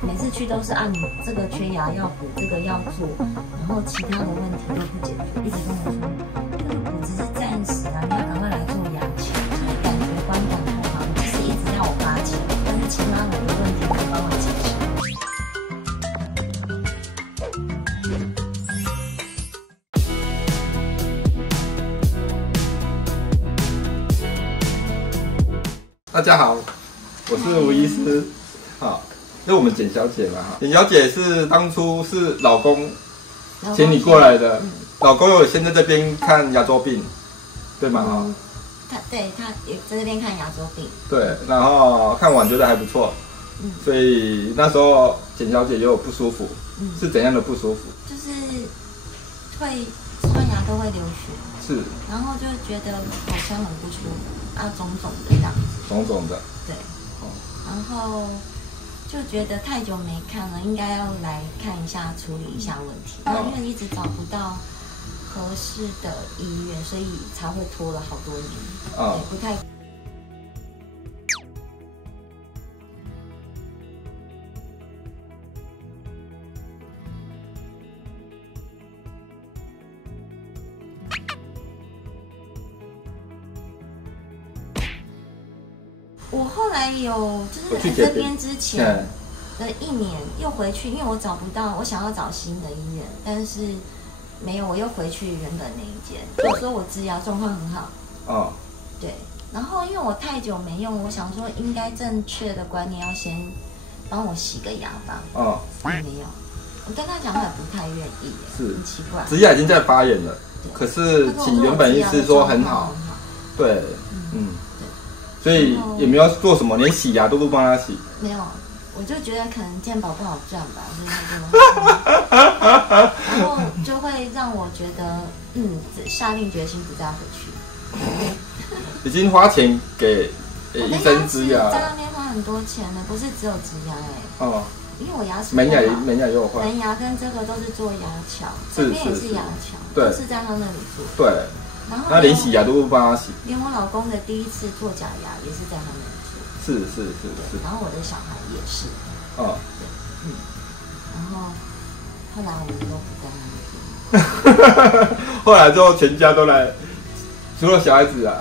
每次去都是按你这个缺牙要补，这个要做，然后其他的问题都不解决，一直跟我说这个补只是暂时啊，你要赶快来做牙签，所以感觉观感不好，就是一直要我花钱，但是其他的问题可以帮我解决。大家好，我是吴医师。好，是我们简小姐嘛。简小姐是当初是老公请你过来的，老公有先在这边看牙周病，对吗？他也在这边看牙周病。对，然后看完觉得还不错，所以那时候简小姐也有不舒服，是怎样的不舒服？就是会刷牙都会流血，是，然后就觉得好像很不舒服啊，肿肿的这样子。肿肿的。对。然后就觉得太久没看了，应该要来看一下，处理一下问题。然后因为一直找不到合适的医院，所以才会拖了好多年。对，不太。我后来有就是来这边之前的1年又回去，因为我找不到，我想要找新的医院，但是没有，我又回去原本那一间。我说我植牙状况很好。哦。对，然后因为我太久没用，我想说应该正确的观念要先帮我洗个牙吧。哦。没有，我跟他讲他也不太愿意，是很奇怪。植牙已经在发炎了，可是请原本医师说很好。对，所以也没有做什么，连洗牙都不帮他洗。没有，我就觉得可能健保不好赚吧，然后就会让我觉得，下定决心不再回去。已经花钱给医生植牙，在那边花很多钱的，不是只有植牙哦，因为我牙齿门牙也有换，门牙跟这个都是做牙桥，这边也是牙桥，都是在他那里做。对。然后他连洗牙都不帮他洗，连我老公的第一次做假牙也是在他那里做。是。然后我的小孩也是。哦。对，然后后来我们都不在那边。后来之后全家都来，除了小孩子啊，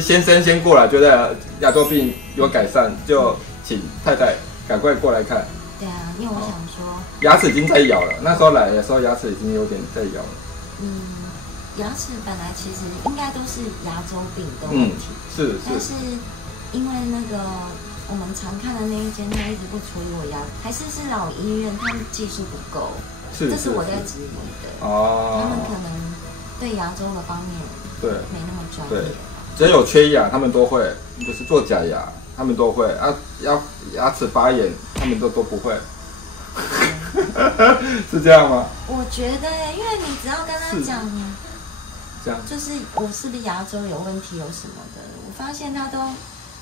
先生先过来，觉得牙周病有改善，就请太太赶快过来看。对啊，因为我想说，牙齿已经在咬了，那时候来的时候牙齿已经有点在咬了。牙齿本来其实应该都是牙周病的问题，是，但是因为那个我们常看的那一间，他一直不处理我牙，还是老医院，他们技术不够，这是我在质疑的。哦，他们可能对牙周的方面没那么专业。只要有缺牙，他们都会，就是做假牙，他们都会啊，牙齿发炎，他们都不会。是这样吗？我觉得，因为你只要跟他讲。这样就是我是不是牙周有问题有什么的，我发现他都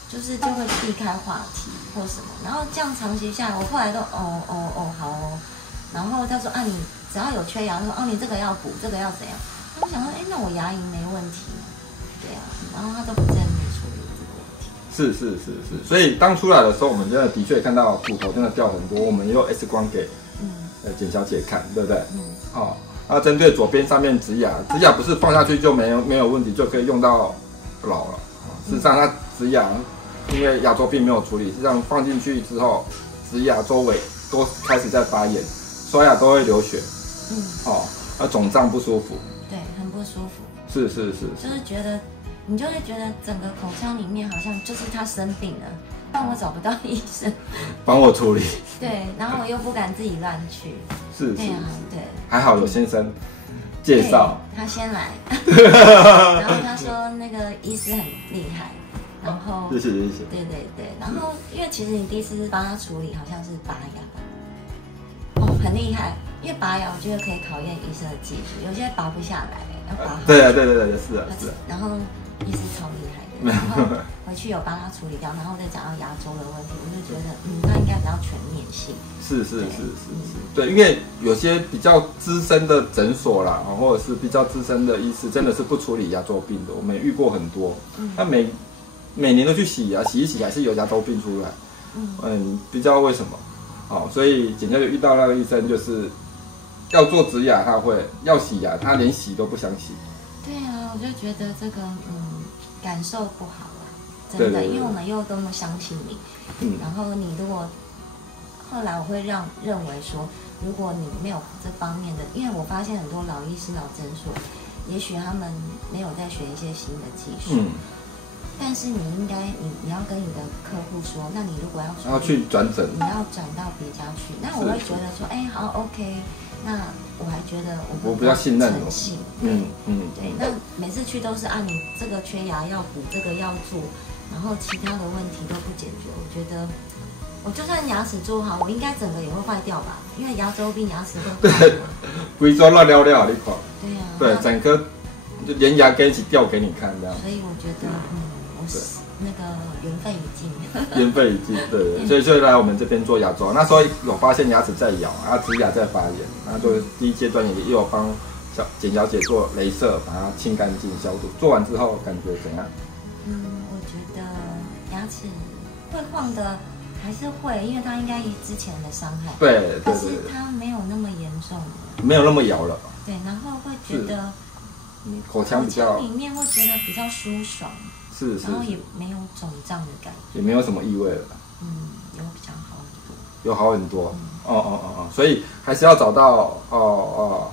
就会避开话题或什么，然后这样长期下来，我后来都好哦，然后他说你只要有缺牙，他说你这个要补，这个要怎样，我想说那我牙龈没问题，对啊，然后他都不正面处理这个问题。是，所以当出来的时候，我们真的确看到骨头真的掉很多，我们也有 X 光给简小姐看，对不对？那针对左边上面植牙不是放下去就没有问题，就可以用到老了。事实上，它植牙因为牙周病没有处理，实际上放进去之后，植牙周围都开始在发炎，刷牙都会流血。肿胀不舒服。对，很不舒服。是。就是觉得，你就会觉得整个口腔里面好像就是他生病了，但我找不到医生帮我处理。对，然后我又不敢自己乱去。是。对。还好有先生介绍，他先来，然后他说那个医师很厉害，然后谢谢。对，然后因为其实你第一次是帮他处理，好像是拔牙吧，很厉害，因为拔牙我觉得可以考验医生的技术，有些拔不下来，要拔好。对，是啊。然后医师超厉害的，然后回去有帮他处理掉，然后再讲到牙周的问题，我就觉得那应该比较全面性。是，对，因为有些比较资深的诊所啦，或者是比较资深的医师，真的是不处理牙周病的，我们也遇过很多。他每年都去洗牙，洗一洗还是有牙周病出来。不知道为什么。哦，所以简小姐遇到那个医生就是要做植牙，他会要洗牙，他连洗都不想洗。对啊，我就觉得这个感受不好啦，真的，因为我们又多么相信你，然后你如果后来我会认为说，如果你没有这方面的，因为我发现很多老医师、老诊所，也许他们没有在学一些新的技术，但是你应该你要跟你的客户说，那你如果要去转诊，你要转到别家去，那我会觉得说，哎，好 OK。那我还觉得我比较信任你，对，那每次去都是你这个缺牙要补，这个要做，然后其他的问题都不解决。我觉得我就算牙齿做好，我应该整个也会坏掉吧？因为牙周病牙齿会坏。对，规周乱撩撩，你看。对呀。对，整颗就连牙根一起掉给你看这样。所以我觉得，我那个缘分已尽。缘分已尽，对，所以就来我们这边做牙周。那时候有发现牙齿在咬，植牙在发炎，然后就第一阶段也有帮简小姐做雷射，把它清干净消毒。做完之后感觉怎样？我觉得牙齿会晃的还是会，因为它应该之前的伤害，对，但是它没有那么严重，没有那么咬了。对，然后会觉得口腔比较里面会觉得比较舒爽。是，然后也没有肿胀的感觉，也没有什么异味了。有比较好很多，有好很多。所以还是要找到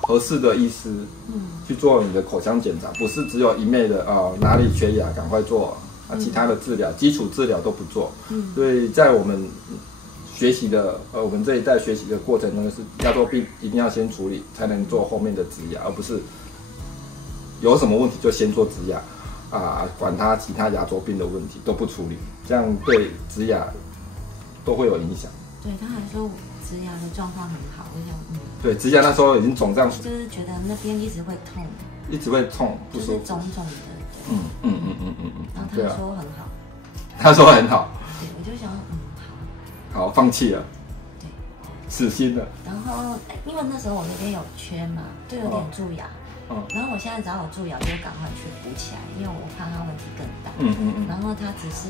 合适的医师，去做你的口腔检查，不是只有一昧的哪里缺牙赶快做，其他的治疗基础治疗都不做。所以在我们学习的我们这一代学习的过程中，是牙周病一定要先处理，才能做后面的植牙，而不是有什么问题就先做植牙。管他其他牙周病的问题都不处理，这样对植牙都会有影响。对，他还说植牙的状况很好，我想对，植牙那时候已经肿胀，就是觉得那边一直会痛，不舒服，就是肿肿的。然后他说很好，他说很好，对，我就想好，放弃了，对，死心了。然后因为那时候我那边有缺嘛，就有点蛀牙。然后我现在只要有蛀牙，就赶快去补起来，因为我怕它问题更大。然后他只是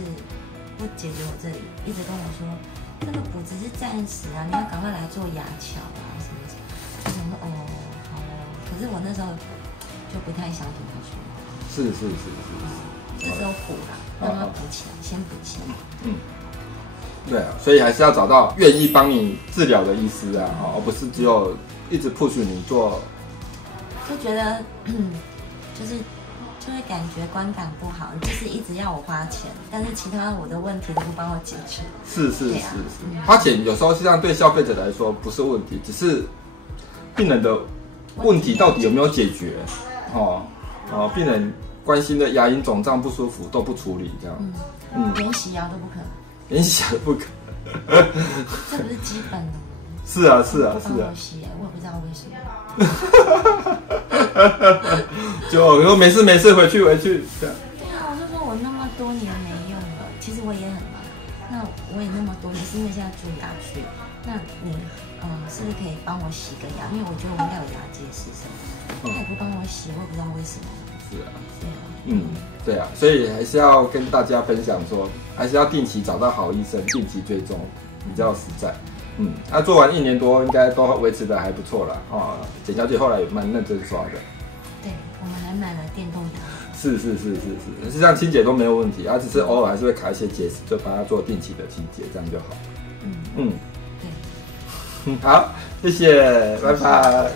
不解决我这里，一直跟我说这个补只是暂时啊，你要赶快来做牙桥啊什么什么。我想说好哦。可是我那时候就不太相信他说。是。这时候补啦，让它补起来，先补起来。对啊，所以还是要找到愿意帮你治疗的医师啊，而不是只有一直 push 你做。就觉得，就会感觉观感不好，就是一直要我花钱，但是其他我的问题都不帮我解决。是，花钱有时候实际上对消费者来说不是问题，只是病人的问题到底有没有解决？病人关心的牙龈肿胀不舒服都不处理，这样，连洗牙都不可能，连洗牙都不可能，这不是基本的吗？是啊，帮我洗，我也不知道为什么。就说没事回去这样。对啊，我就说我那么多年没用了，其实我也很忙。那我也那么多年，是因为现在蛀牙去，那你是不是可以帮我洗个牙？因为我觉得我应该有牙结石什么的，他也不帮我洗，我也不知道为什么。是啊，对啊，所以还是要跟大家分享说，还是要定期找到好医生，定期追踪，比较实在。他做完1年多，应该都维持的还不错了简小姐后来也蛮认真刷的。对，我们还买了电动牙。是，实际上清洁都没有问题，只是偶尔还是会卡一些结石，就帮他做定期的清洁，这样就好。对。好，谢谢，拜拜。